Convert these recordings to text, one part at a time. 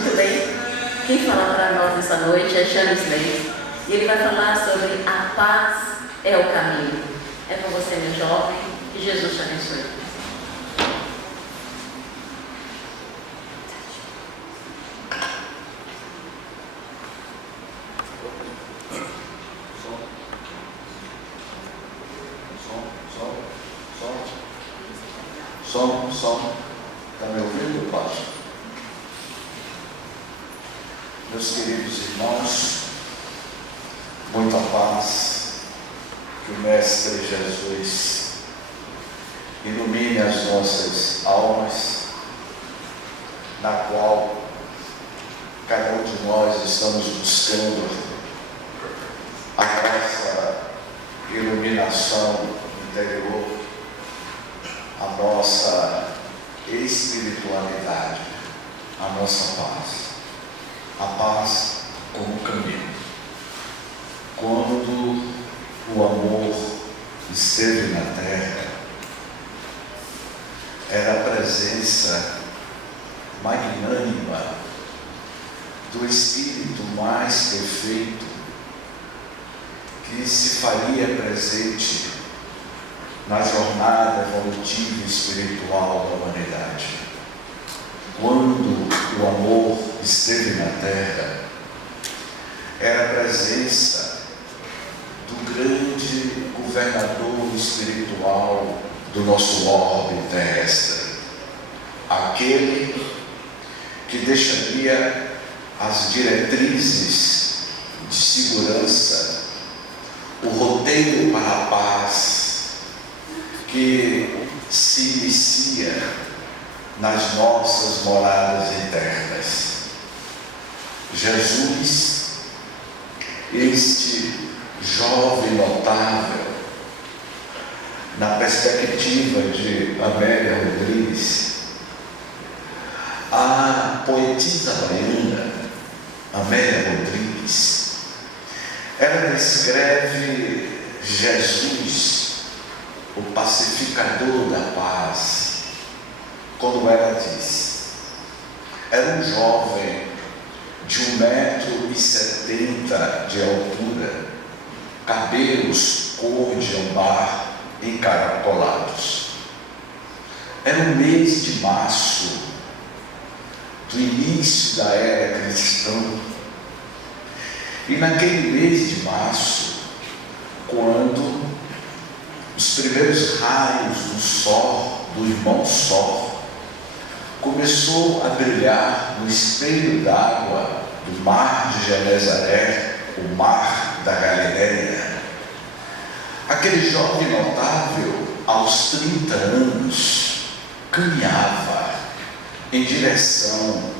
Muito bem, quem fala para nós essa noite é James Leite e ele vai falar sobre a paz é o caminho. É com você, meu jovem, que Jesus te abençoe. Som. Está me ouvindo, Pai? Meus queridos irmãos, muita paz, que o Mestre Jesus ilumine as nossas almas, na qual cada um de nós estamos buscando a nossa iluminação interior, a nossa espiritualidade, a nossa paz. A paz como caminho. Quando o amor esteve na terra, era a presença magnânima do Espírito mais perfeito que se faria presente na jornada evolutiva e espiritual da humanidade. Quando o amor esteve na terra, era a presença do grande governador espiritual do nosso orbe terrestre, aquele que deixaria as diretrizes de segurança, o roteiro para a paz, que se inicia nas nossas moradas eternas. Jesus, este jovem notável, na perspectiva de Amélia Rodrigues, a poetisa baiana Amélia Rodrigues, ela descreve Jesus, o pacificador da paz, quando ela diz: era um jovem de 1,70 m de altura, cabelos cor de ambar encaracolados. Era o mês de março do início da era cristã, e naquele mês de março, quando os primeiros raios do sol, do irmão sol, começou a brilhar no espelho d'água do mar de Genezaré, o mar da Galileia, aquele jovem notável, aos 30 anos, caminhava em direção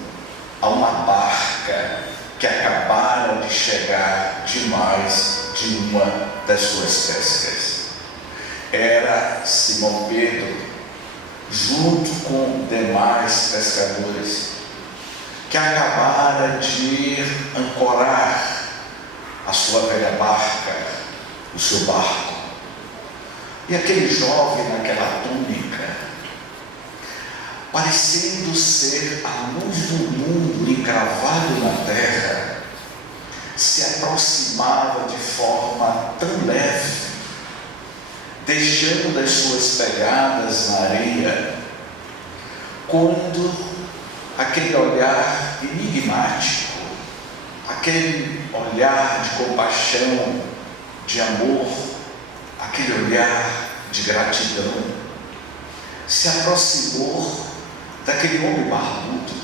a uma barca que acabara de chegar demais de uma das suas pescas. Era Simão Pedro, junto com demais pescadores, que acabara de ancorar a sua velha barca, o seu barco. E aquele jovem naquela túnica, parecendo ser a luz do mundo encravado na terra, se aproximava de forma tão leve, deixando das suas pegadas na areia, quando aquele olhar enigmático, aquele olhar de compaixão, de amor, aquele olhar de gratidão, se aproximou daquele homem barbudo,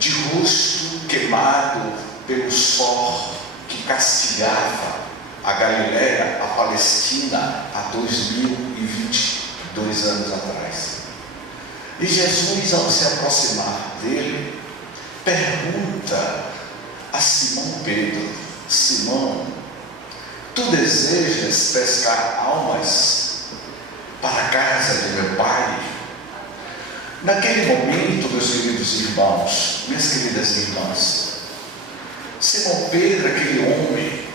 de rosto queimado pelo sol que castigava a Galileia, a Palestina, há 2022 anos atrás. E Jesus, ao se aproximar dele, pergunta a Simão Pedro: Simão, tu desejas pescar almas para a casa de meu pai? Naquele momento, meus queridos irmãos, minhas queridas irmãs, Simão Pedro, aquele homem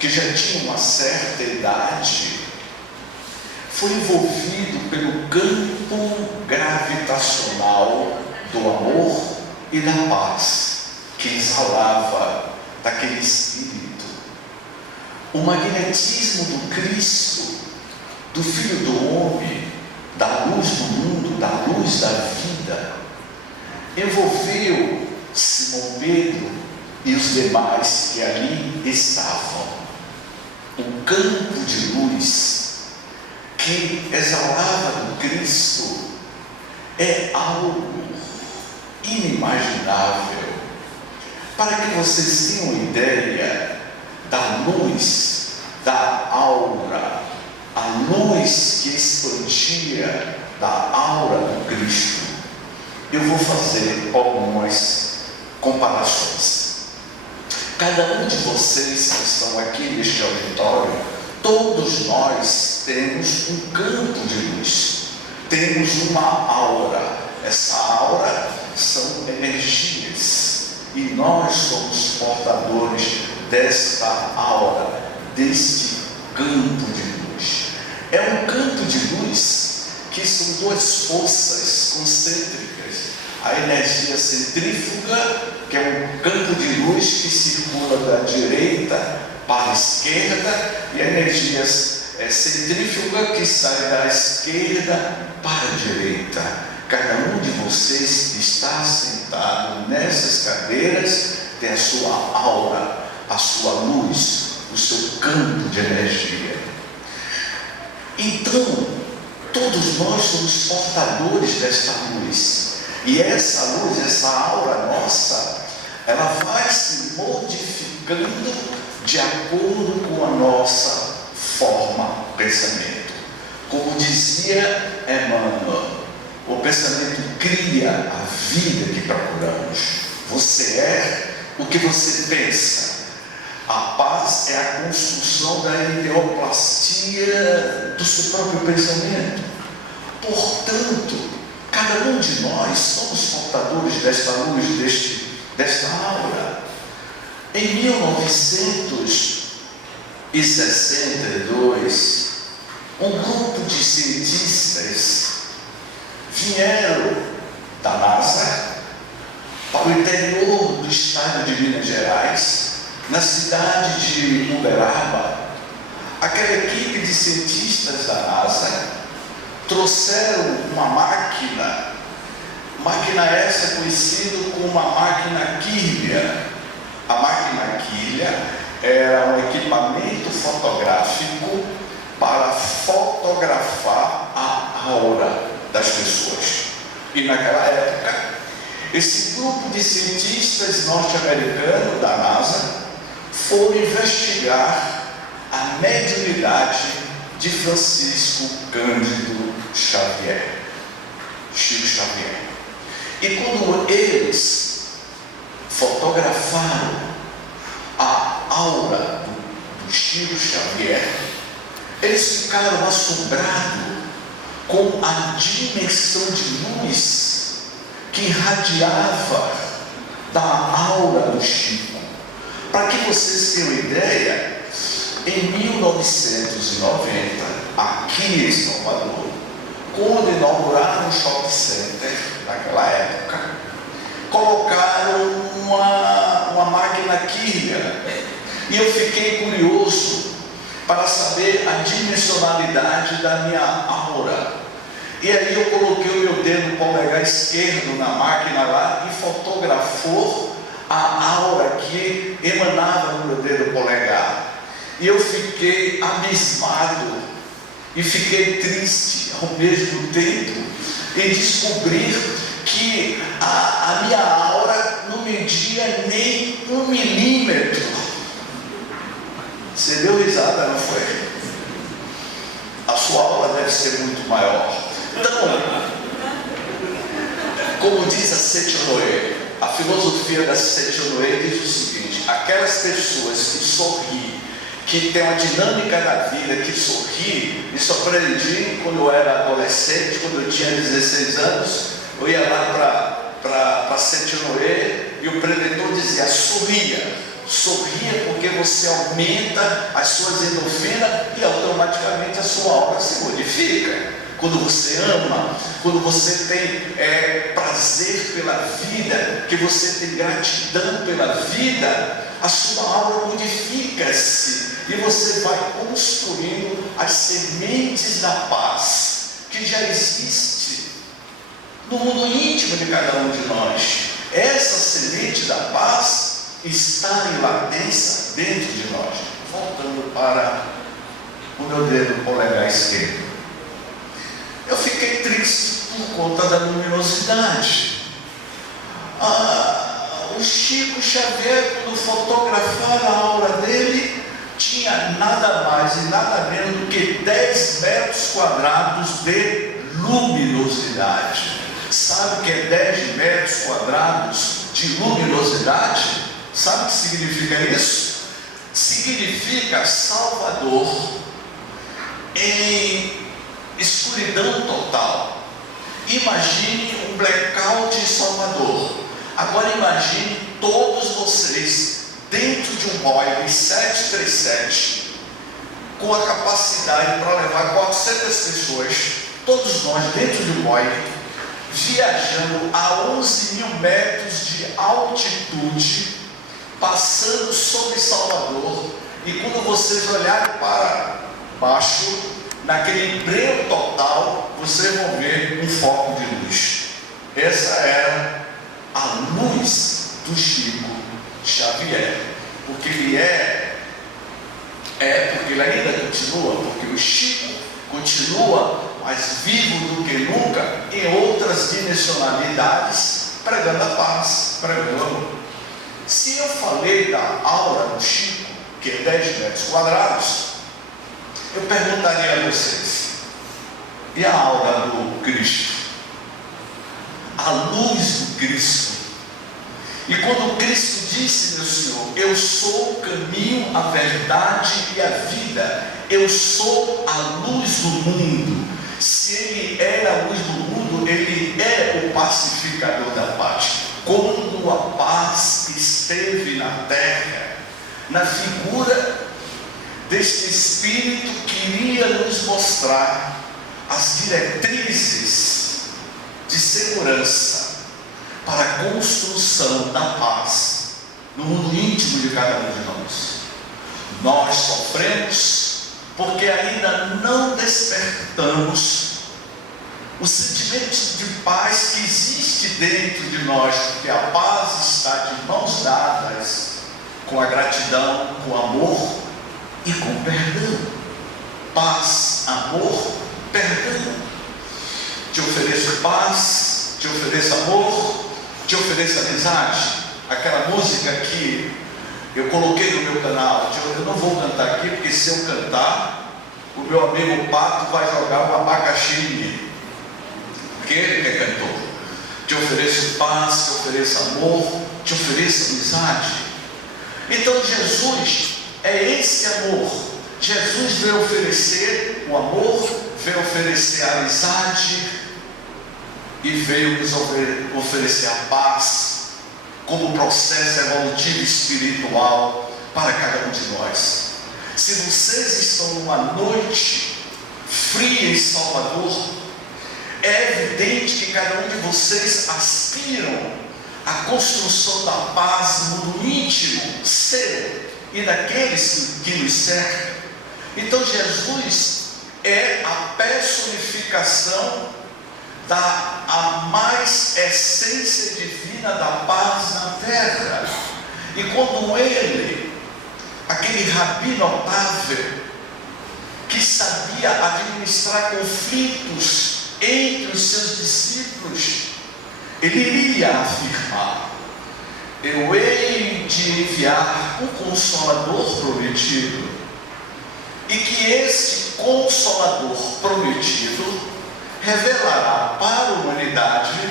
que já tinha uma certa idade, foi envolvido pelo campo gravitacional do amor e da paz que exalava daquele Espírito. O magnetismo do Cristo, do Filho do Homem, da luz do mundo, da luz da vida, envolveu Simão Pedro e os demais que ali estavam. Um campo de luz que exalava do Cristo é algo inimaginável. Para que vocês tenham ideia da luz, da aura, a luz que expandia da aura do Cristo, eu vou fazer algumas comparações. Cada um de vocês que estão aqui neste auditório, todos nós temos um campo de luz, temos uma aura. Essa aura são energias e nós somos portadores desta aura, deste campo de luz. É um campo de luz que são duas forças concêntricas. A energia centrífuga, que é um campo de luz que circula da direita para a esquerda, e a energia centrífuga que sai da esquerda para a direita. Cada um de vocês que está sentado nessas cadeiras tem a sua aura, a sua luz, o seu campo de energia. Então, todos nós somos portadores desta luz. E essa luz, essa aura nossa, ela vai se modificando de acordo com a nossa forma de pensamento. Como dizia Emmanuel, o pensamento cria a vida que procuramos. Você é o que você pensa. A paz é a construção da ideoplastia do seu próprio pensamento. Portanto, cada um de nós somos portadores desta luz, desta aura. Em 1962, um grupo de cientistas vieram da NASA para o interior do estado de Minas Gerais, na cidade de Uberaba. Aquela equipe de cientistas da NASA trouxeram uma máquina essa conhecida como uma máquina Kirlian. A máquina Kirlian era um equipamento fotográfico para fotografar a aura das pessoas. E naquela época, esse grupo de cientistas norte-americanos da NASA foram investigar a mediunidade de Francisco Cândido Xavier, Chico Xavier. E quando eles fotografaram a aura do Chico Xavier, eles ficaram assombrados com a dimensão de luz que irradiava da aura do Chico. Para que vocês tenham ideia, em 1990, aqui em Salvador, quando inauguraram o shopping center, naquela época, colocaram uma máquina Kirlian, e eu fiquei curioso para saber a dimensionalidade da minha aura. E aí eu coloquei o meu dedo polegar esquerdo na máquina lá e fotografou a aura que emanava no meu dedo polegar. E eu fiquei abismado e fiquei triste ao mesmo tempo em descobrir que a minha aura não media nem 1 milímetro. Você deu risada, não foi? A sua aura deve ser muito maior. Então, como diz a Sechonoye, a filosofia da Sechonoye diz o seguinte: aquelas pessoas que sorriem, que tem uma dinâmica na vida, que sorri. Isso aprendi quando eu era adolescente, quando eu tinha 16 anos, eu ia lá para Sechonoye e o preletor dizia: sorria porque você aumenta as suas endorfinas e automaticamente a sua aura se modifica. quando você ama, quando você tem prazer pela vida, que você tem gratidão pela vida, a sua aura modifica-se e você vai construindo as sementes da paz que já existe no mundo íntimo de cada um de nós. Essa semente da paz está em latência dentro de nós. Voltando para o meu dedo polegar esquerdo, eu fiquei triste por conta da luminosidade. O Chico Xavier, quando fotografaram a aura dele, tinha nada mais e nada menos do que 10 metros quadrados de luminosidade. Sabe o que é 10 metros quadrados de luminosidade? Sabe o que significa isso? Significa Salvador em escuridão total. Imagine um blackout em Salvador. Agora imagine todos vocês dentro de um Boeing 737 com a capacidade para levar 400 pessoas, todos nós dentro de um Boeing, viajando a 11 mil metros de altitude, passando sobre Salvador, e quando vocês olharem para baixo, naquele emprego total, vocês vão ver um foco de luz. Essa era a luz do Chico Xavier, porque ele porque ele ainda continua, porque o Chico continua mais vivo do que nunca em outras dimensionalidades, pregando a paz, pregando o amor. Se eu falei da aura do Chico, que é 10 metros quadrados, eu perguntaria a vocês, e a aura do Cristo? A luz do Cristo. E quando Cristo disse, meu Senhor, eu sou o caminho, a verdade e a vida, eu sou a luz do mundo. Se ele é a luz do mundo, ele é o pacificador da paz. Quando a paz esteve na terra, na figura deste Espírito que iria nos mostrar as diretrizes de segurança para a construção da paz no mundo íntimo de cada um de nós. Nós sofremos porque ainda não despertamos o sentimento de paz que existe dentro de nós, porque a paz está de mãos dadas com a gratidão, com o amor e com o perdão. Paz, amor, perdão. Te ofereço paz, te ofereço amor, te ofereço amizade. Aquela música que eu coloquei no meu canal, eu não vou cantar aqui, porque se eu cantar, o meu amigo Pato vai jogar um abacaxi em mim, porque ele é cantor. Te ofereço paz, te ofereço amor, te ofereço amizade. Então Jesus é esse amor. Jesus veio oferecer o amor, veio oferecer a amizade e veio nos oferecer a paz como processo evolutivo espiritual para cada um de nós. Se vocês estão numa noite fria em Salvador, é evidente que cada um de vocês aspiram à construção da paz no mundo íntimo seu e daqueles que nos cercam. Então Jesus é a personificação da mais essência divina da paz na terra. E quando ele, aquele rabi notável, que sabia administrar conflitos entre os seus discípulos, ele iria afirmar: eu hei de enviar o Consolador prometido, e que este Consolador prometido revelará para a humanidade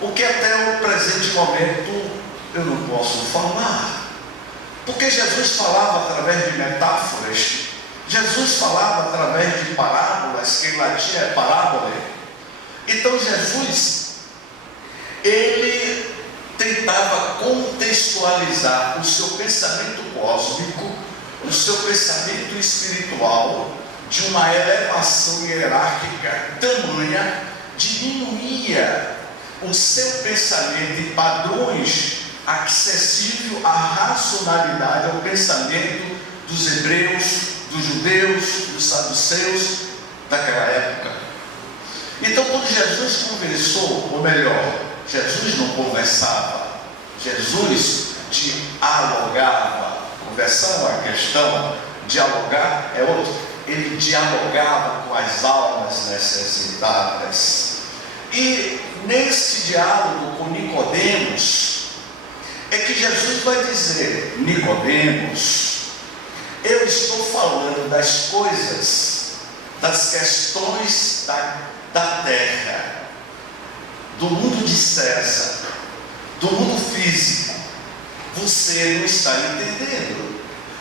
o que até o presente momento eu não posso falar, porque Jesus falava através de metáforas, Jesus falava através de parábolas, que em latim é parábola. Então Jesus, ele tentava contextualizar o seu pensamento cósmico, o seu pensamento espiritual, de uma elevação hierárquica tamanha, diminuía o seu pensamento em padrões acessível à racionalidade, ao pensamento dos hebreus, dos judeus, dos saduceus daquela época. Então, quando Jesus conversou, ou melhor, Jesus não conversava, Jesus dialogava. Conversar é uma questão, dialogar é outra. Ele dialogava com as almas necessitadas. E neste diálogo com Nicodemos, é que Jesus vai dizer: Nicodemos, eu estou falando das coisas, das questões da terra, do mundo de César, do mundo físico. Você não está entendendo.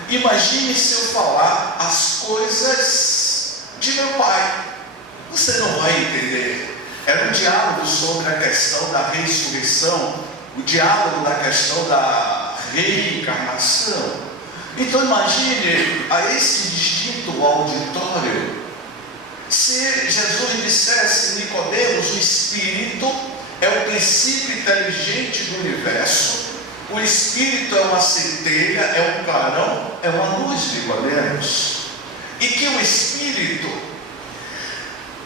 Imagine se eu falar as coisas de meu Pai. Você não vai entender. Era um diálogo sobre a questão da ressurreição, o diálogo da questão da reencarnação. Então imagine a esse distinto auditório, se Jesus dissesse: Nicodemos, o Espírito é o princípio inteligente do universo, o Espírito é uma centelha, é um clarão, é uma luz, Nicodemos, e que o Espírito,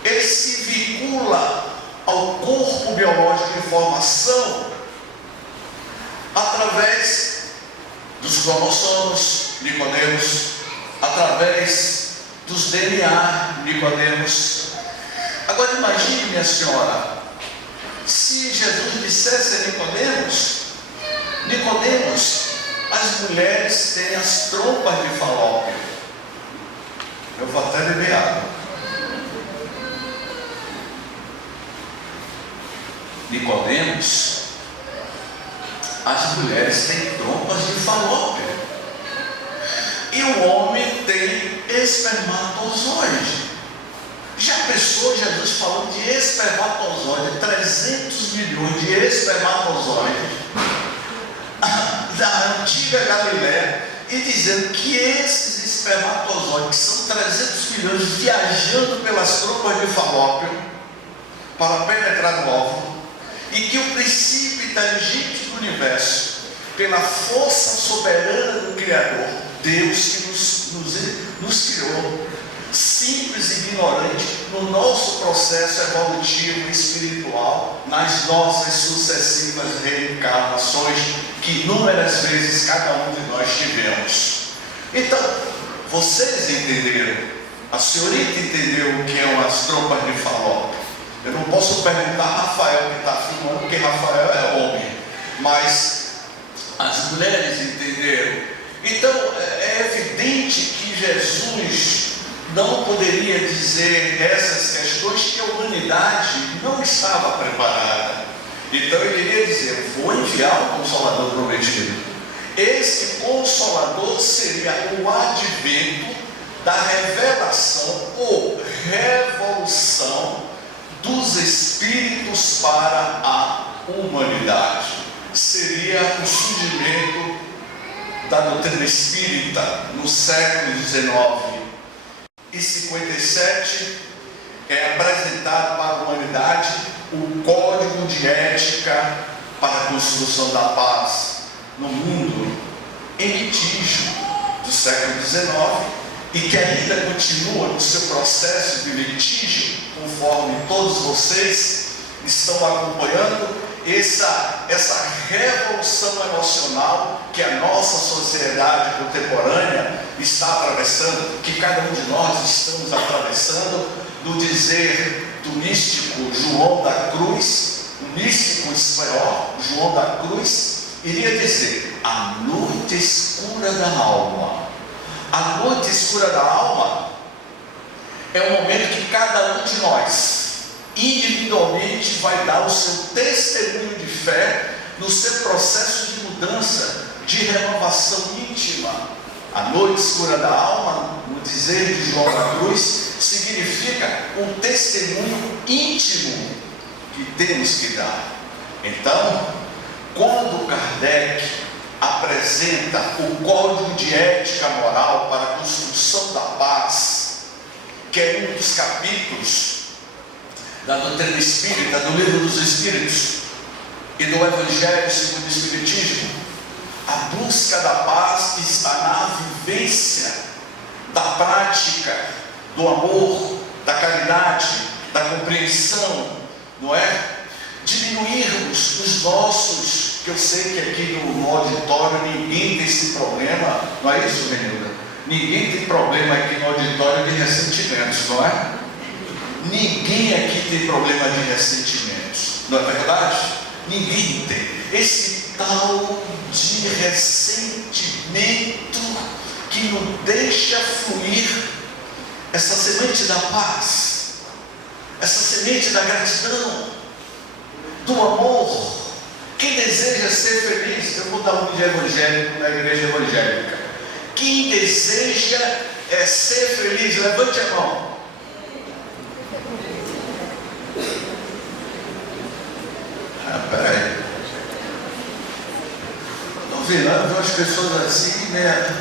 ele se vincula ao corpo biológico de formação através dos cromossomos, Nicodemos, através dos DNA, Nicodemos. Agora imagine, minha senhora, se Jesus dissesse a Nicodemos: Nicodemos, as mulheres têm as trompas de Falópio. Eu vou até beber água. Nicodemos, as mulheres têm trompas de Falópio. E o homem tem espermatozoide. Já pensou Jesus falando de espermatozoide? 300 milhões de espermatozoides da antiga Galiléia, e dizendo que esses espermatozoides, que são 300 milhões, viajando pelas trompas de Falópio para penetrar no óvulo, e que o princípio inteligente do universo, pela força soberana do Criador, Deus que nos criou, simples e ignorante, no nosso processo evolutivo espiritual, nas nossas sucessivas reencarnações, que inúmeras vezes cada um de nós tivemos. Então, vocês entenderam, a senhorita entendeu o que é as trompas de Falópio. Eu não posso perguntar a Rafael, que está filmando, porque Rafael é homem, mas as mulheres entenderam. Então é evidente que Jesus não poderia dizer essas questões, que a humanidade não estava preparada. Então ele iria dizer: vou enviar o Consolador prometido. Este Consolador seria o advento da revelação ou revolução dos Espíritos para a humanidade. Seria o surgimento da doutrina espírita no século XIX. E 57 é apresentado para a humanidade o Código de Ética para a Construção da Paz no mundo em litígio do século XIX, e que ainda continua no seu processo de litígio, conforme todos vocês estão acompanhando essa revolução emocional que a nossa sociedade contemporânea está atravessando, que cada um de nós estamos atravessando, no dizer do místico João da Cruz, o místico espanhol João da Cruz, iria dizer: a noite escura da alma. A noite escura da alma é o momento que cada um de nós individualmente vai dar o seu testemunho de fé no seu processo de mudança, de renovação íntima. A noite escura da alma, no dizer de João da Cruz, significa um testemunho íntimo que temos que dar. Então, quando Kardec apresenta o Código de Ética Moral para a Construção da Paz, que é um dos capítulos da doutrina espírita, do livro dos Espíritos e do Evangelho segundo o Espiritismo, a busca da paz está na vivência da prática do amor, da caridade, da compreensão, não é? Diminuirmos os nossos, que eu sei que aqui no auditório ninguém tem esse problema, não é isso, menina? Ninguém tem problema aqui no auditório de ressentimentos, não é? Ninguém aqui tem problema de ressentimentos, não é verdade? Ninguém tem. Esse tal de ressentimento que não deixa fluir essa semente da paz, essa semente da gratidão, do amor. Quem deseja ser feliz, eu vou dar um de evangélico na igreja evangélica. Quem deseja ser feliz, levante a mão. Peraí. Estou virando as pessoas assim, né?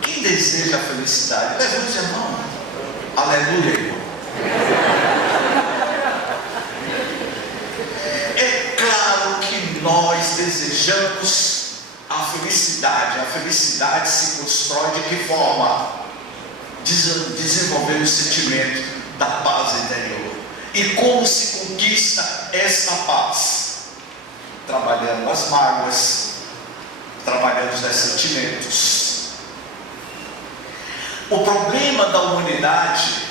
Quem deseja a felicidade, levante a mão. Aleluia, irmão. É claro que nós desejamos a felicidade. A felicidade se constrói de que forma? Desenvolvendo o sentimento da paz interior. E como se conquista esta paz? Trabalhando as mágoas, trabalhando os ressentimentos. O problema da humanidade,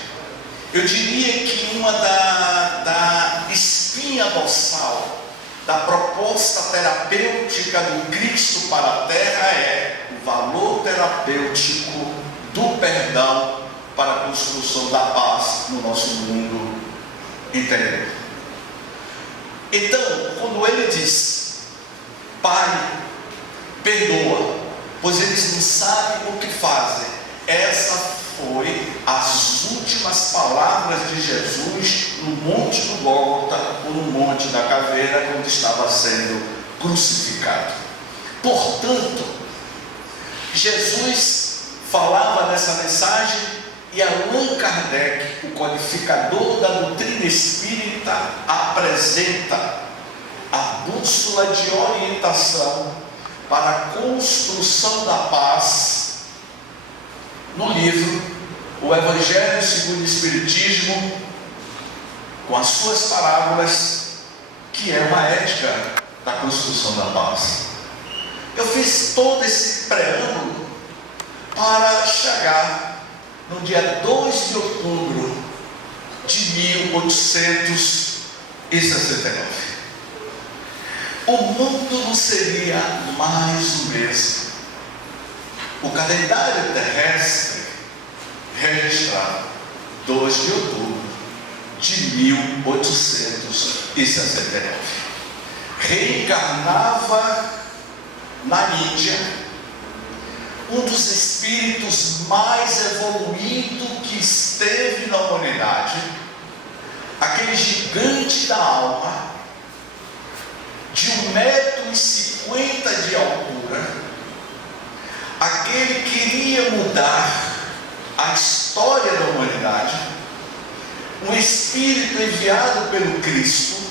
eu diria que uma da espinha dorsal da proposta terapêutica do Cristo para a Terra é o valor terapêutico do perdão para a construção da paz no nosso mundo interior. Então, quando ele diz, Pai, perdoa, pois eles não sabem o que fazem, essa foi as últimas palavras de Jesus no Monte do Gólgota, ou no Monte da Caveira, quando estava sendo crucificado. Portanto, Jesus falava nessa mensagem e Allan Kardec, o codificador da doutrina espírita, apresenta a bússola de orientação para a construção da paz no livro O Evangelho segundo o Espiritismo, com as suas parábolas, que é uma ética da construção da paz. Eu fiz todo esse preâmbulo para chegar no dia 2 de outubro de 1869. O mundo não seria mais o mesmo. O calendário terrestre registrado 2 de outubro de 1869. Reencarnava na Índia um dos espíritos mais evoluídos que esteve na humanidade, aquele gigante da alma, de 1,50 m de altura, aquele que iria mudar a história da humanidade, um espírito enviado pelo Cristo,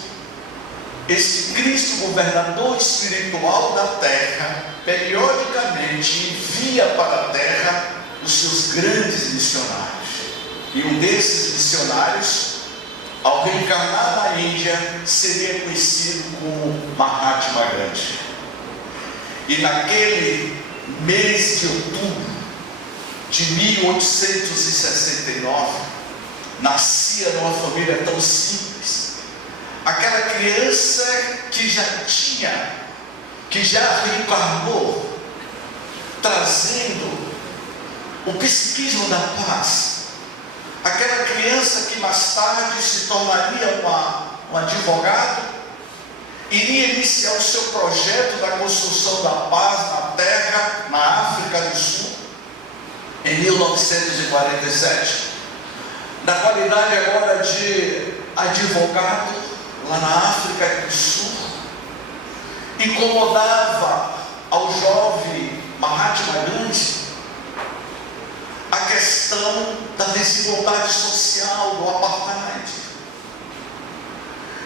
esse Cristo, governador espiritual da terra, periodicamente envia para a terra os seus grandes missionários. E um desses missionários, ao reencarnar na Índia, seria conhecido como Mahatma Gandhi. E naquele mês de outubro de 1869, nascia numa família tão simples, aquela criança que já reencarnou, trazendo o psiquismo da paz, aquela criança que mais tarde se tornaria um advogado, iria iniciar o seu projeto da construção da paz na terra, na África do Sul, em 1947, na qualidade agora de advogado lá na África do Sul, incomodava ao jovem Mahatma Gandhi a questão da desigualdade social, do apartheid.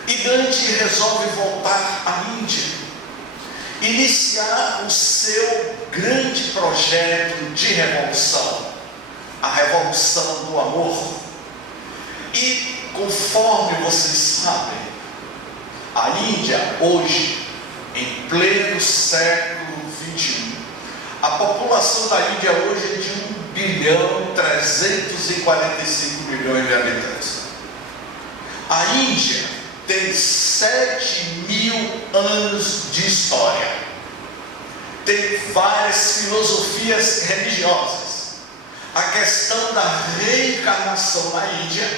E Gandhi resolve voltar à Índia, iniciar o seu grande projeto de revolução, a revolução do amor. E conforme vocês sabem, a Índia hoje, em pleno século XXI, a população da Índia hoje é de 1.345.000.000 de habitantes. A Índia tem 7.000 anos de história. Tem várias filosofias religiosas. A questão da reencarnação na Índia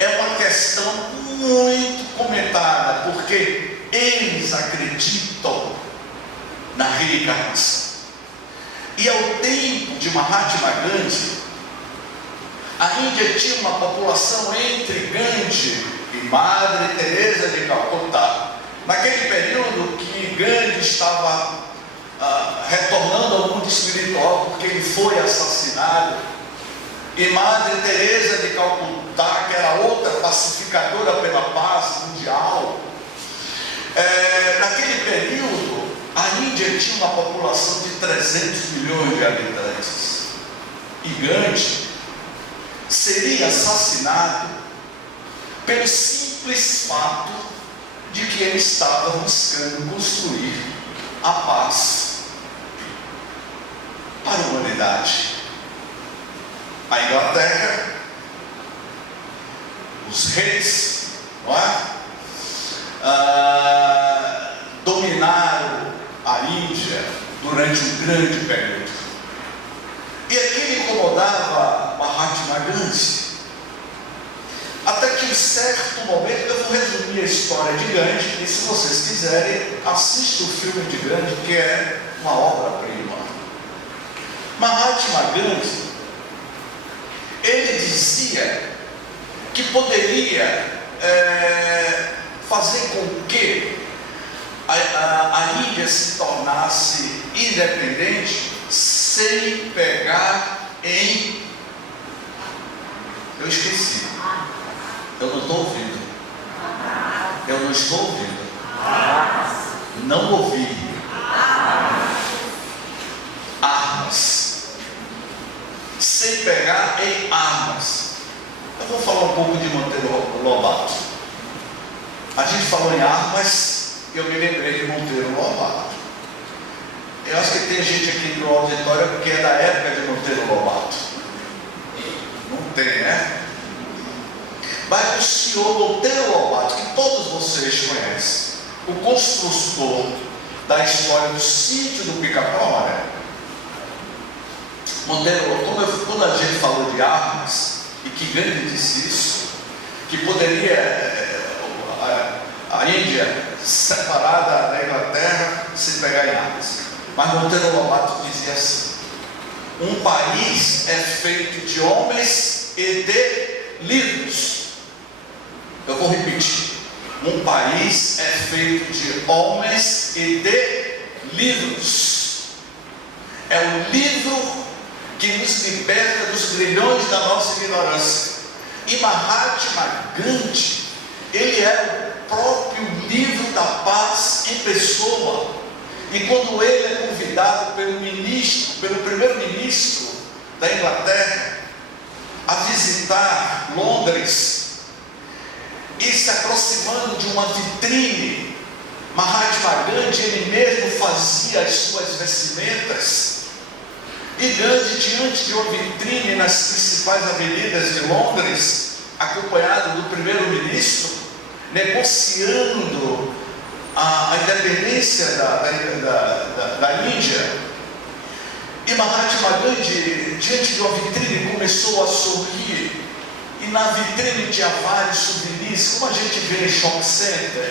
é uma questão muito comentada, porque eles acreditam na reencarnação. E ao tempo de Mahatma Gandhi, a Índia tinha uma população entre Gandhi e Madre Teresa de Calcutá. Naquele período que Gandhi estava retornando ao mundo espiritual, porque ele foi assassinado, e Madre Teresa de Calcutá, que era outra pacificadora pela paz mundial, naquele período a Índia tinha uma população de 300 milhões de habitantes, e Gandhi seria assassinado pelo simples fato de que ele estava buscando construir a paz para a humanidade. A Inglaterra, os reis, não é? Dominaram a Índia durante um grande período. E aquilo incomodava Mahatma Gandhi. Até que em certo momento, eu vou resumir a história de Gandhi, e se vocês quiserem, assistam o filme de Gandhi, que é uma obra-prima. Mahatma Gandhi, ele dizia que poderia fazer com que a Índia se tornasse independente sem pegar em... Eu esqueci. Eu não estou ouvindo. Eu não estou ouvindo. Não ouvi. Armas. Sem pegar em armas. Eu vou falar um pouco de Monteiro Lobato. A gente falou em armas, eu me lembrei de Monteiro Lobato. Eu acho que tem gente aqui no auditório que é da época de Monteiro Lobato. Não tem, né? Mas o senhor Monteiro Lobato, que todos vocês conhecem, o construtor da história do sítio do Pica-Pau Amarelo. Monteiro, quando a gente falou de armas, e que Gandhi disse isso, que poderia a Índia separada da Inglaterra sem pegar em armas. Mas Monteiro Lobato dizia assim: um país é feito de homens e de livros. Eu vou repetir: um país é feito de homens e de livros. É o livro que nos liberta dos grilhões da nossa ignorância. E Mahatma Gandhi, ele é o próprio livro da paz em pessoa. E quando ele é convidado pelo primeiro-ministro da Inglaterra a visitar Londres, e se aproximando de uma vitrine, Mahatma Gandhi, ele mesmo fazia as suas vestimentas. E Gandhi, diante de uma vitrine nas principais avenidas de Londres, acompanhado do primeiro-ministro, negociando a independência da Índia. E Mahatma Gandhi, diante de uma vitrine, começou a sorrir. E na vitrine tinha vários souvenirs, como a gente vê em shopping center.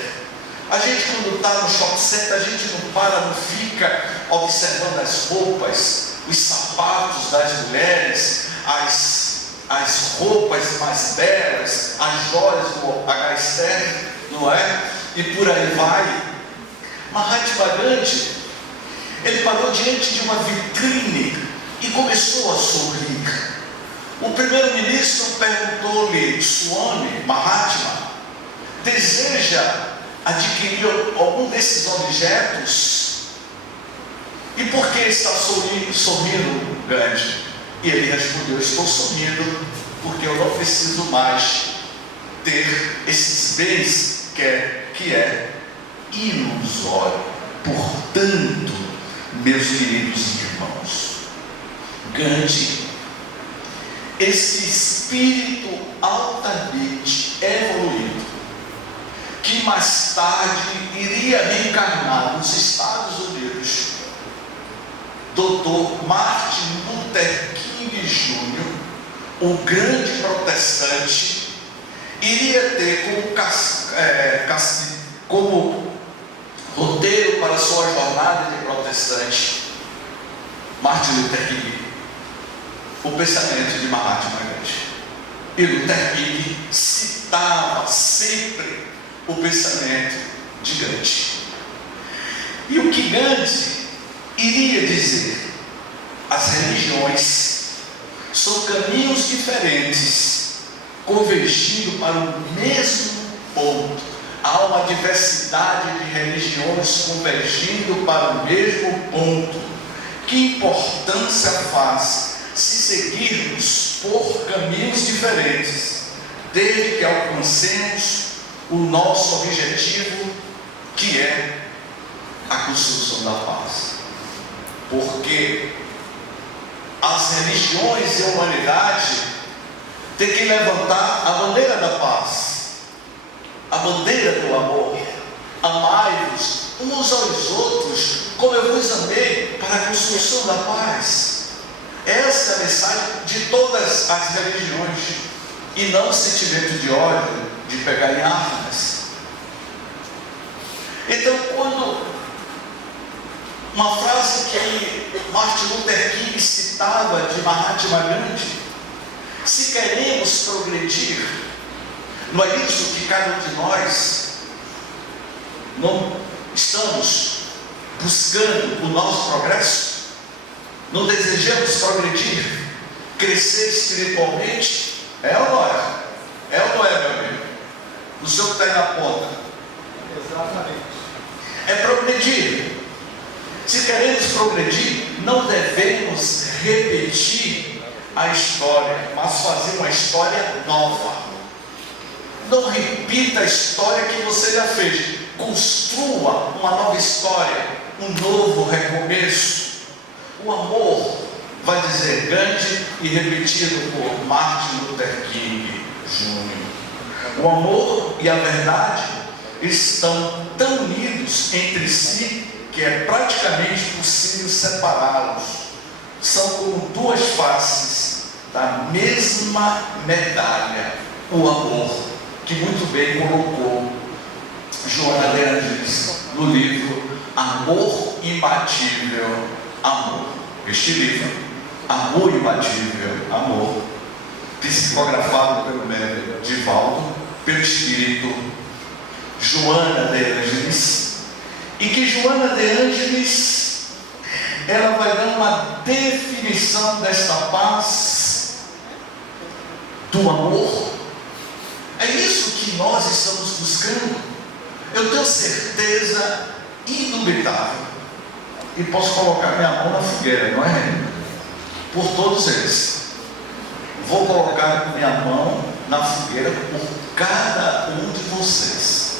A gente, quando está no shopping center, a gente não para, não fica observando as roupas, os sapatos das mulheres, as roupas mais belas, as joias do H. Stern, não é? E por aí vai. Mahatma Gandhi, ele parou diante de uma vitrine e começou a sorrir. O primeiro-ministro perguntou-lhe: Swami Mahatma, deseja adquirir algum desses objetos? E por que está sorrindo, Gandhi? E ele respondeu: estou sorrindo porque eu não preciso mais ter esses bens que é ilusório. Portanto, meus queridos irmãos, Gandhi, esse espírito altamente evoluído, que mais tarde iria reencarnar nos Estados Unidos, Dr. Martin Luther King Jr., o grande protestante, iria ter como roteiro para sua jornada de protestante, Martin Luther King, o pensamento de Mahatma Gandhi. E Luther King citava sempre o pensamento de Gandhi. E o que Gandhi iria dizer? As religiões são caminhos diferentes, convergindo para o mesmo ponto. Há uma diversidade de religiões convergindo para o mesmo ponto. Que importância faz se seguirmos por caminhos diferentes, desde que alcancemos o nosso objetivo, que é a construção da paz? Porque as religiões e a humanidade têm que levantar a bandeira da paz, a bandeira do amor. Amai-vos uns aos outros como eu vos amei, para a construção da paz. Essa é a mensagem de todas as religiões, e não sentimento de ódio, de pegar em armas. Então, quando uma frase que Martin Luther King citava de Mahatma Gandhi: se queremos progredir, não é isso que cada um de nós não estamos buscando o nosso progresso? Não desejamos progredir, crescer espiritualmente? É ou não é? É ou não é, meu amigo? O senhor que está aí na ponta. Exatamente. É progredir. Se queremos progredir, não devemos repetir a história, mas fazer uma história nova. Não repita a história que você já fez. Construa uma nova história, um novo recomeço. O amor, vai dizer Gandhi, e repetido por Martin Luther King Jr. O amor e a verdade estão tão unidos entre si que é praticamente possível separá-los. São como duas faces da mesma medalha. O amor, que muito bem colocou Joana de Ângeles no livro Amor Imbatível, Amor. Este livro, Amor Imbatível, Amor, psicografado pelo médico Divaldo, pelo espírito Joana de Ângeles, e que Joana de Ângeles, ela vai dar uma definição desta paz, do amor. É isso que nós estamos buscando. Eu tenho certeza indubitável, e posso colocar minha mão na fogueira, não é? Por todos eles. Vou colocar minha mão na fogueira por cada um de vocês.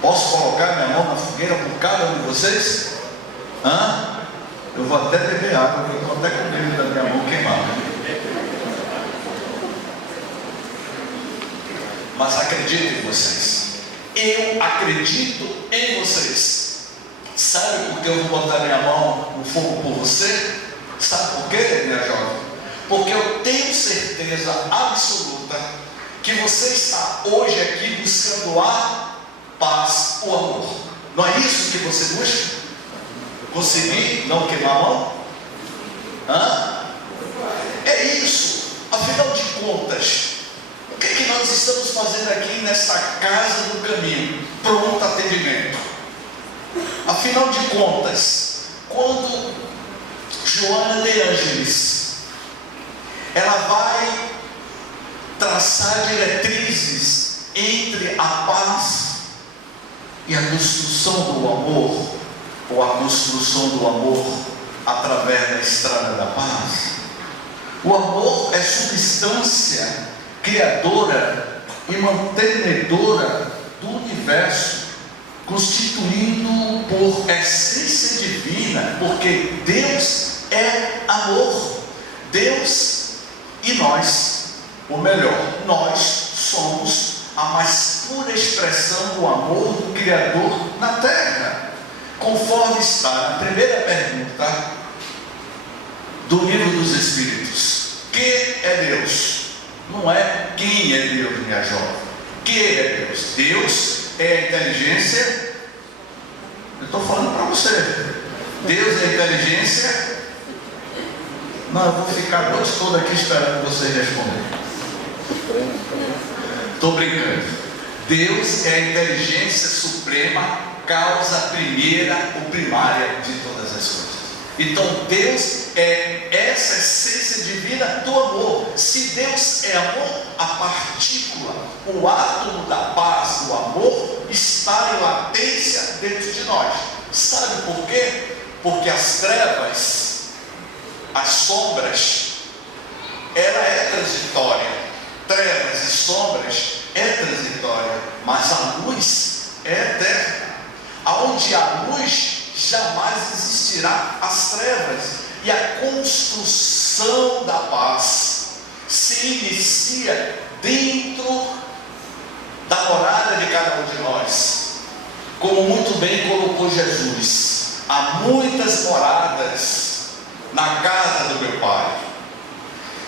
Posso colocar minha mão na fogueira por cada um de vocês? Eu vou até beber água, porque eu estou até com medo da minha mão queimada. Mas acredito em vocês. Eu acredito em vocês. Sabe por que eu vou botar minha mão no fogo por você? Sabe por quê, minha jovem? Porque eu tenho certeza absoluta que você está hoje aqui buscando a paz, o amor. Não é isso que você busca? Conseguir não queimar a mão? É isso. Afinal de contas, o que é que nós estamos fazendo aqui nessa casa do caminho? Pronto atendimento. Afinal de contas, quando Joana de Ângeles, ela vai traçar diretrizes entre a paz e a construção do amor, ou a construção do amor através da estrada da paz. O amor é substância criadora e mantenedora do universo, constituído por essência divina, porque Deus é amor. Deus e nós, ou melhor, nós somos a mais pura expressão do amor do Criador na Terra, conforme está na primeira pergunta do Livro dos Espíritos. Que é Deus? Não é quem é Deus, minha jovem. Que é Deus? Deus é a inteligência. Eu estou falando para você. Deus é a inteligência. Não, eu vou ficar a noite toda aqui esperando você responder. Estou brincando. Deus é a inteligência suprema, causa primeira ou primária de todas as coisas. Então Deus é essa essência divina do amor. Se Deus é amor, a partícula, o átomo da paz, do amor, está em latência dentro de nós. Sabe por quê? Porque as trevas, as sombras, ela é transitória. Trevas e sombras é transitória, mas a luz é eterna. Aonde há luz, jamais existirá as trevas. E a construção da paz se inicia dentro da morada de cada um de nós. Como muito bem colocou Jesus, há muitas moradas na casa do meu Pai.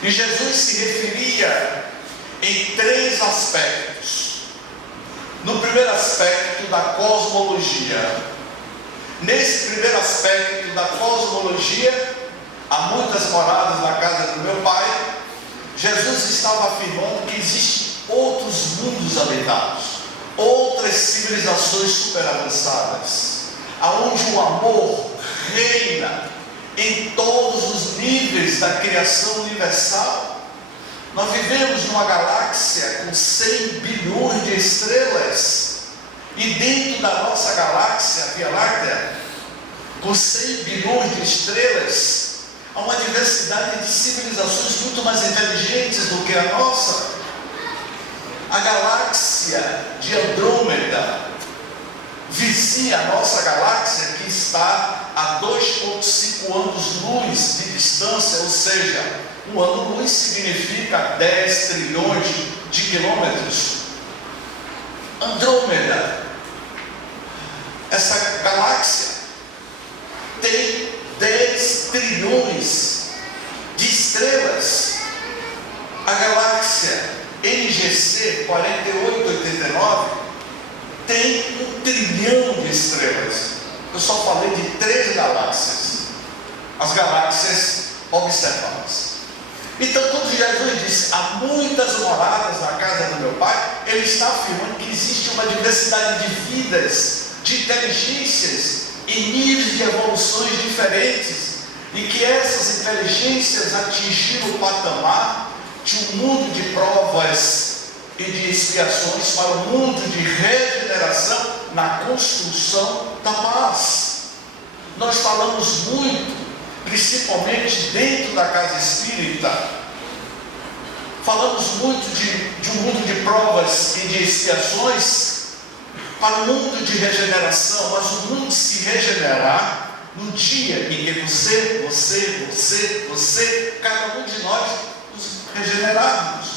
E Jesus se referia em três aspectos. No primeiro aspecto da cosmologia. Nesse primeiro aspecto da cosmologia, há muitas moradas na casa do meu Pai. Jesus estava afirmando que existem outros mundos habitados, outras civilizações super avançadas, aonde o amor reina em todos os níveis da criação universal. Nós vivemos numa galáxia com 100 bilhões de estrelas, e dentro da nossa galáxia, a Via Láctea, com 100 bilhões de estrelas, há uma diversidade de civilizações muito mais inteligentes do que a nossa. A galáxia de Andrômeda, vizinha a nossa galáxia, que está a 2,5 anos-luz de distância, ou seja, um ano-luz significa 10 trilhões de quilômetros. Andrômeda, essa galáxia tem 10 trilhões de estrelas. A galáxia NGC 4889 tem 1 trilhão de estrelas. Eu só falei de 3 galáxias, as galáxias observadas. Então, quando Jesus disse há muitas moradas na casa do meu Pai, Ele está afirmando que existe uma diversidade de vidas, de inteligências, em níveis de evoluções diferentes, e que essas inteligências atingiram o patamar de um mundo de provas e de expiações para um mundo de regeneração na construção da paz. Nós falamos muito, principalmente dentro da casa espírita, falamos muito de um mundo de provas e de expiações para um mundo de regeneração, mas o mundo se regenerar no dia em que você, cada um de nós nos regenerarmos.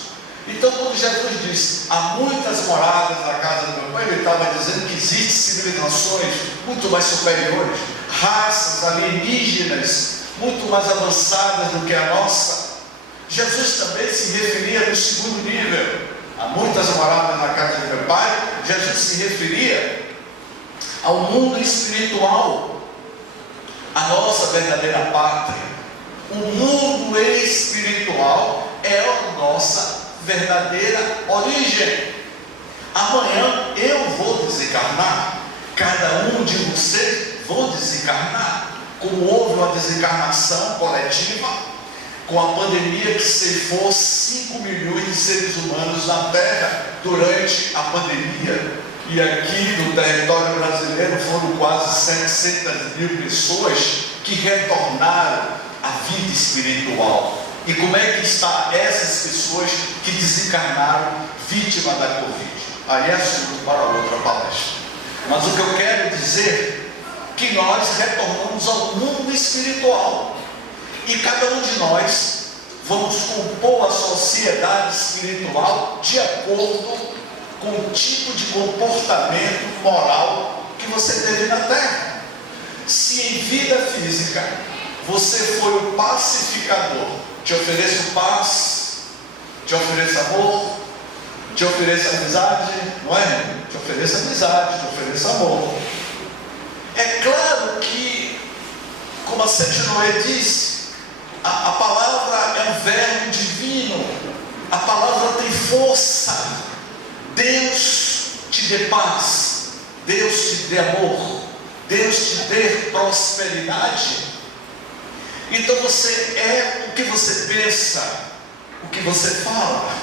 Então, quando Jesus diz há muitas moradas na casa do meu Pai, Ele estava dizendo que existem civilizações muito mais superiores, raças alienígenas muito mais avançadas do que a nossa. Jesus também se referia no segundo nível, há muitas moradas na casa do meu Pai. Jesus se referia ao mundo espiritual, a nossa verdadeira pátria. O mundo espiritual é a nossa verdadeira origem. Amanhã eu vou desencarnar, cada um de vocês vou desencarnar. como houve uma desencarnação coletiva, com a pandemia que ceifou 5 milhões de seres humanos na Terra durante a pandemia, e aqui no território brasileiro foram quase 700 mil pessoas que retornaram à vida espiritual. E como é que está essas pessoas que desencarnaram vítima da Covid? Aí é assunto para outra palestra. Mas o que eu quero dizer é que nós retornamos ao mundo espiritual. E cada um de nós vamos compor a sociedade espiritual de acordo com o tipo de comportamento moral que você teve na Terra. Se em vida física você foi o pacificador, te ofereço paz, te ofereço amor, te ofereço amizade, não é? Te ofereço amizade, te ofereço amor. É claro que, como a Sete Noé disse, a palavra é um verbo divino, a palavra tem força. Deus te dê paz, Deus te dê amor, Deus te dê prosperidade. Então você é o que você pensa, o que você fala.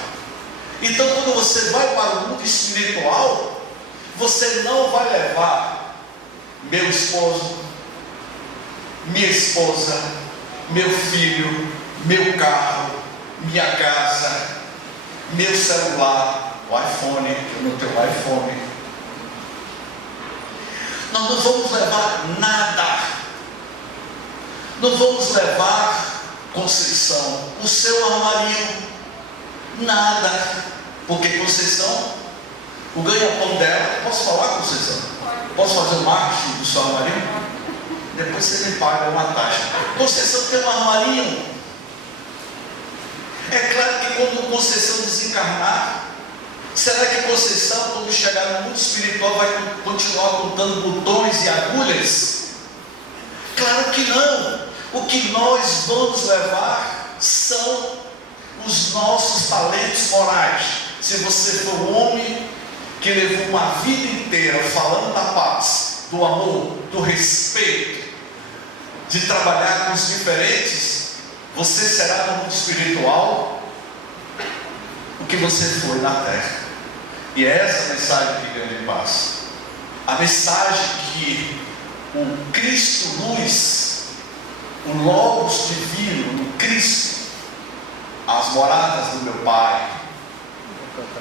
Então quando você vai para o mundo espiritual, você não vai levar meu esposo, minha esposa, meu filho, meu carro, minha casa, meu celular, o iPhone, eu não tenho iPhone. Nós não vamos levar nada. Não vamos levar, Conceição, o seu armarinho, nada. Porque Conceição, o ganha-pão dela, posso falar, Conceição? Posso fazer o marketing do seu armarinho? Depois você me paga uma taxa. Conceição tem um armarinho. É claro que quando Conceição desencarnar, será que Conceição, quando chegar no mundo espiritual, vai continuar contando botões e agulhas? Claro que não. O que nós vamos levar são os nossos talentos morais. Se você for um homem que levou uma vida inteira falando da paz, do amor, do respeito, de trabalhar com os diferentes, você será no mundo espiritual o que você foi na terra. E é essa a mensagem que ganha paz. A mensagem que o Cristo luz, o Logos divino, o Cristo, as moradas do meu Pai,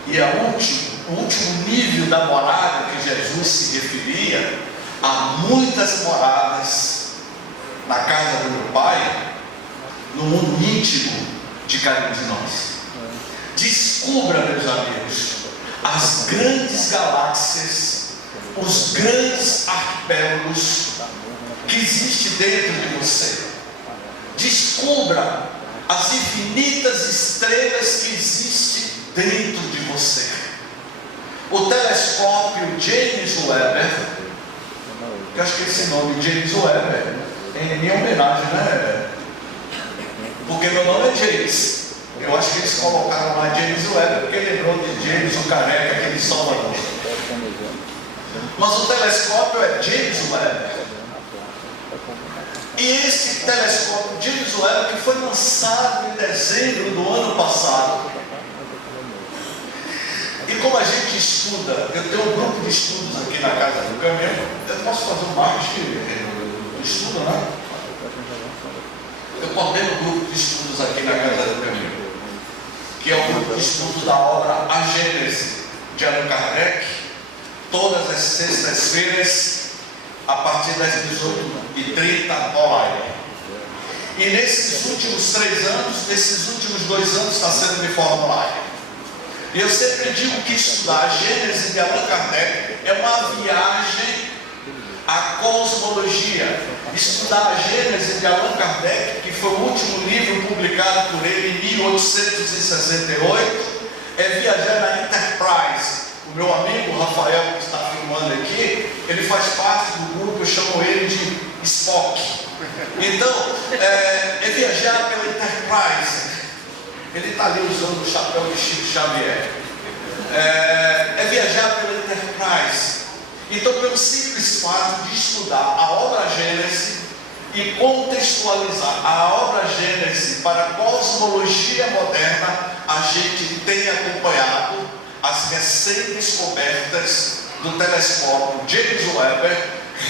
e o último nível da morada que Jesus se referia, há muitas moradas na casa do meu Pai, no mundo íntimo de cada um de nós. Descubra, meus amigos, as grandes galáxias, os grandes arquipélagos que existem dentro de você. Descubra as infinitas estrelas que existem dentro de você. O telescópio James Webb, eu acho que esse nome James Webb é em minha homenagem, né? Porque meu nome é James. Eu acho que eles colocaram lá James Webb porque lembrou de James, o careca, aquele salvador. Mas o telescópio é James Webb. E esse telescópio James Webb, que foi lançado em dezembro do ano passado. E como a gente estuda, eu tenho um grupo de estudos aqui na casa do caminhão. Eu posso fazer um marketing do estudo, né? Eu coordeno um grupo de estudos aqui na casa do caminhão, que é o grupo de estudos da obra A Gênese de Allan Kardec, todas as sextas-feiras, a partir das 18h30 online. E nesses últimos 3 anos, nesses últimos 2 anos, está sendo de forma online. E eu sempre digo que estudar a Gênese de Allan Kardec é uma viagem à cosmologia. Estudar a Gênese de Allan Kardec, que foi o último livro publicado por ele em 1868, é viajar na Enterprise. O meu amigo Rafael, que está filmando aqui, ele faz parte do grupo, eu chamo ele de Spock. Então, é viajar pela Enterprise. Ele está ali usando o chapéu de Chico Xavier. É viajar pela Enterprise. Então, pelo simples fato de estudar a obra Gênese, e contextualizar a obra Gênesis para a cosmologia moderna, a gente tem acompanhado as recentes descobertas do telescópio James Webb,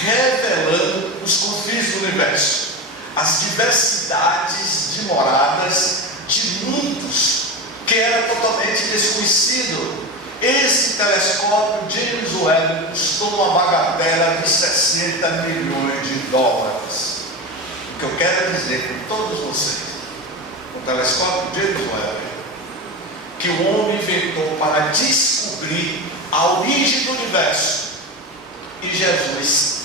revelando os confins do universo, as diversidades de moradas de mundos que era totalmente desconhecido. Esse telescópio James Webb custou uma bagatela de 60 milhões de dólares. O que eu quero dizer com todos vocês, o telescópio James Webb, que o homem inventou para descobrir a origem do universo, e Jesus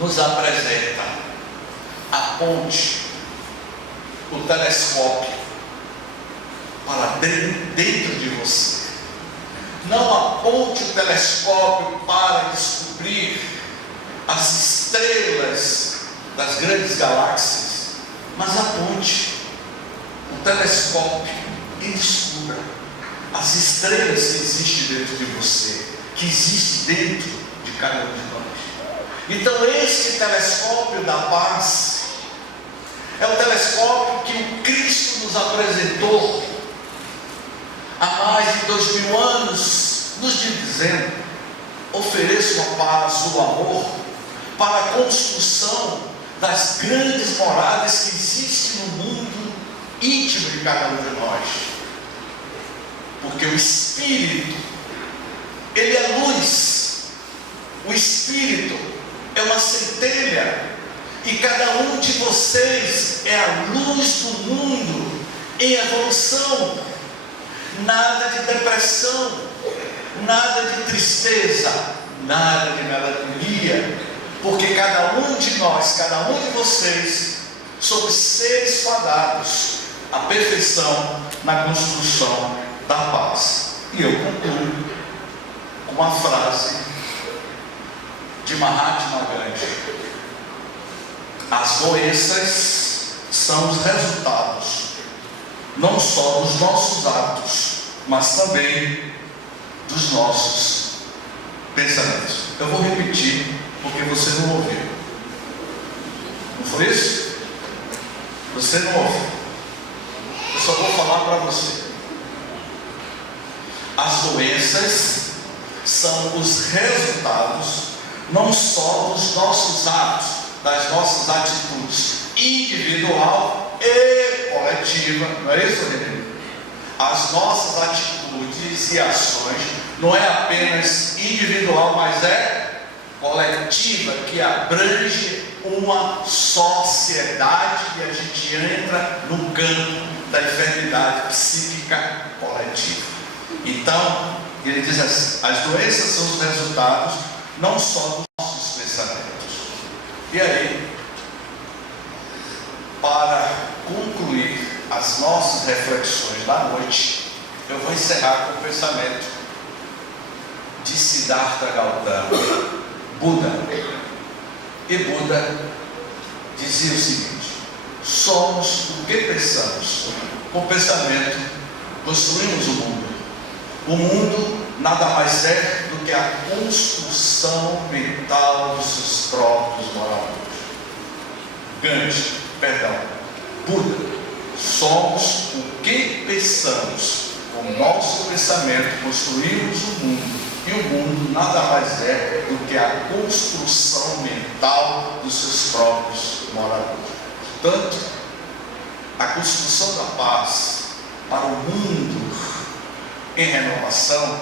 nos apresenta a ponte, o telescópio, para dentro de você. Não aponte o telescópio para descobrir as estrelas das grandes galáxias, mas aponte o telescópio e descubra as estrelas que existem dentro de você, que existem dentro de cada um de nós. Então este telescópio da paz é o telescópio que o Cristo nos apresentou há mais de 2000 anos, nos dizendo: ofereço a paz, o amor, para a construção das grandes moradas que existem no mundo íntimo de cada um de nós. Porque o Espírito, ele é luz, o Espírito é uma centelha, e cada um de vocês é a luz do mundo em evolução. Nada de depressão, nada de tristeza, nada de melancolia, porque cada um de nós, cada um de vocês, somos seres fadados à perfeição na construção da paz. E eu concluo com uma frase de Mahatma Gandhi: as doenças são os resultados não só dos nossos atos, mas também dos nossos pensamentos. Eu vou repetir, porque você não ouviu. Não foi isso? Você não ouviu. Eu só vou falar para você. As doenças são os resultados não só dos nossos atos, das nossas atitudes individual e coletiva, não é isso, René? As nossas atitudes e ações não é apenas individual, mas é coletiva, que abrange uma sociedade, e a gente entra no campo da enfermidade psíquica coletiva. Então, ele diz assim: as doenças são os resultados não só dos nossos pensamentos. E aí, para concluir as nossas reflexões da noite, eu vou encerrar com o pensamento de Siddhartha Gautama, Buda. E Buda dizia o seguinte: somos o que pensamos. Com o pensamento construímos o mundo. O mundo nada mais é do que a construção mental dos seus próprios moradores. Buda, somos o que pensamos. Com o nosso pensamento construímos o mundo, e o mundo nada mais é do que a construção mental dos seus próprios moradores. Portanto, a construção da paz para o mundo em renovação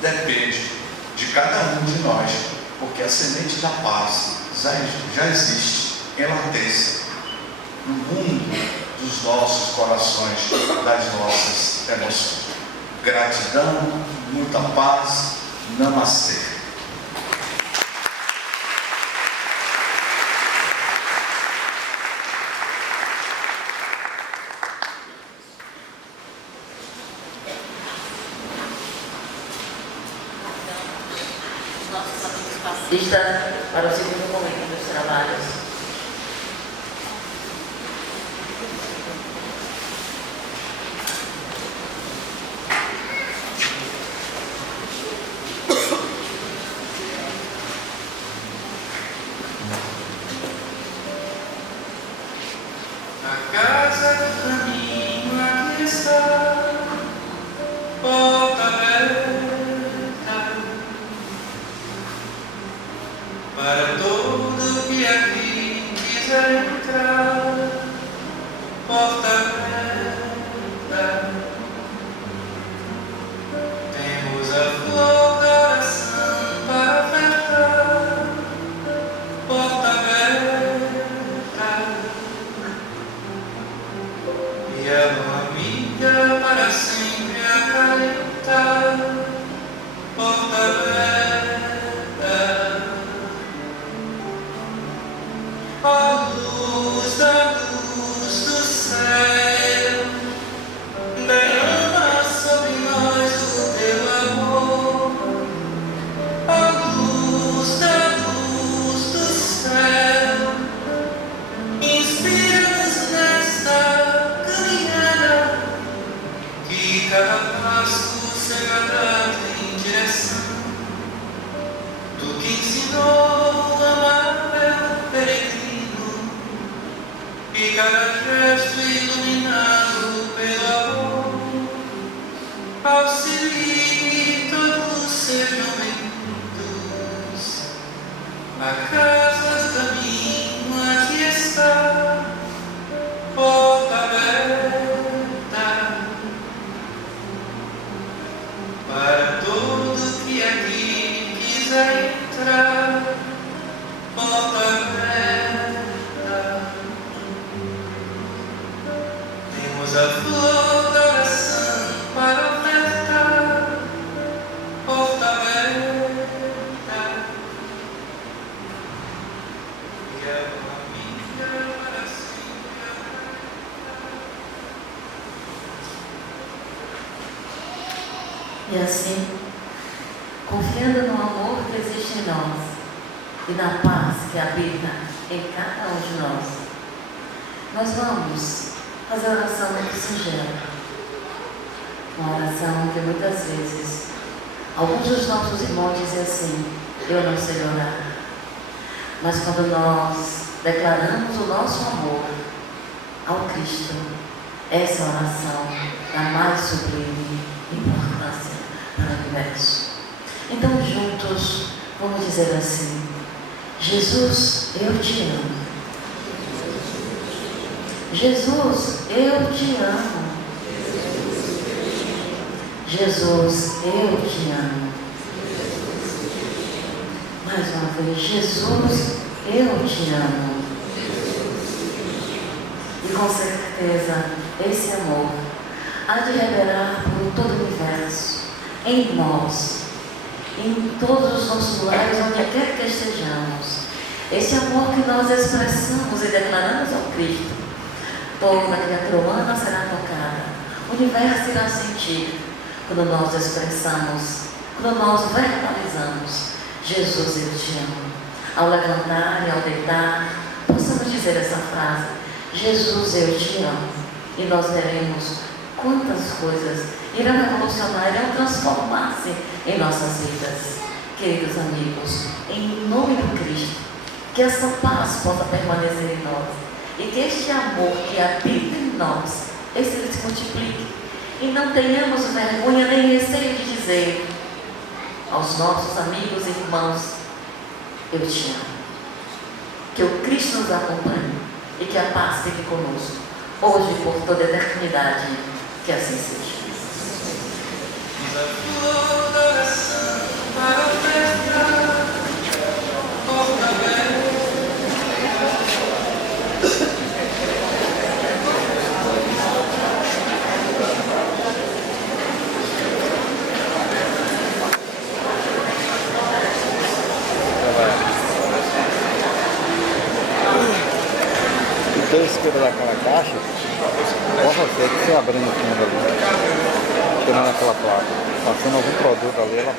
depende de cada um de nós, porque a semente da paz já existe em latência no mundo dos nossos corações, das nossas emoções. Gratidão, muita paz, namastê. Nossos amigos passistas para o segundo momento dos trabalhos. para todo que aqui quiser entrar, porta aberta. Temos a flor da oração para ofertar, porta aberta. E a mão amiga para sempre acalentar, porta aberta. A luz do céu, derrama sobre nós o teu amor. A luz do céu, inspira-nos nesta caminhada, que cada passo seja dado em direção do que ensinou o amável peregrino, e cada gesto iluminado pelo amor auxilie todos sejam bem-vindos. A casa do caminho aqui está, porta aberta para todo que aqui quiser entrar, porta aberta. Temos a flor da oração para ofertar, porta aberta. E a família para sempre aberta. E assim, confiando no amor que existe em nós e na paz que habita em cada um de nós vamos fazer a oração muito singela. Uma oração que muitas vezes alguns dos nossos irmãos dizem assim: eu não sei orar. Mas quando nós declaramos o nosso amor ao Cristo, essa oração dá mais sublime importância para o universo. Então juntos vamos dizer assim: Jesus, eu te amo. Jesus, eu te amo. Jesus, eu te amo. Mais uma vez, Jesus, eu te amo. E com certeza, esse amor há de revelar por todo o universo, em nós, em todos os nossos lares, onde quer que estejamos. Esse amor que nós expressamos e declaramos ao Cristo, toda criatura humana será tocada, o universo irá sentir quando nós expressamos, quando nós verbalizamos: Jesus, eu te amo. Ao levantar e ao deitar, possamos dizer essa frase: Jesus, eu te amo. E nós veremos quantas coisas irão revolucionar, irão transformar-se em nossas vidas. Queridos amigos, em nome do Cristo, que essa paz possa permanecer em nós e que este amor que habita em nós, esse se multiplique e não tenhamos vergonha nem receio de dizer aos nossos amigos e irmãos: eu te amo. Que o Cristo nos acompanhe e que a paz fique conosco, hoje e por toda a eternidade. Que assim seja. Então, esquerda daquela caixa, porra, você que se abrindo o fundo ali, tirando aquela placa, passando algum produto ali, ela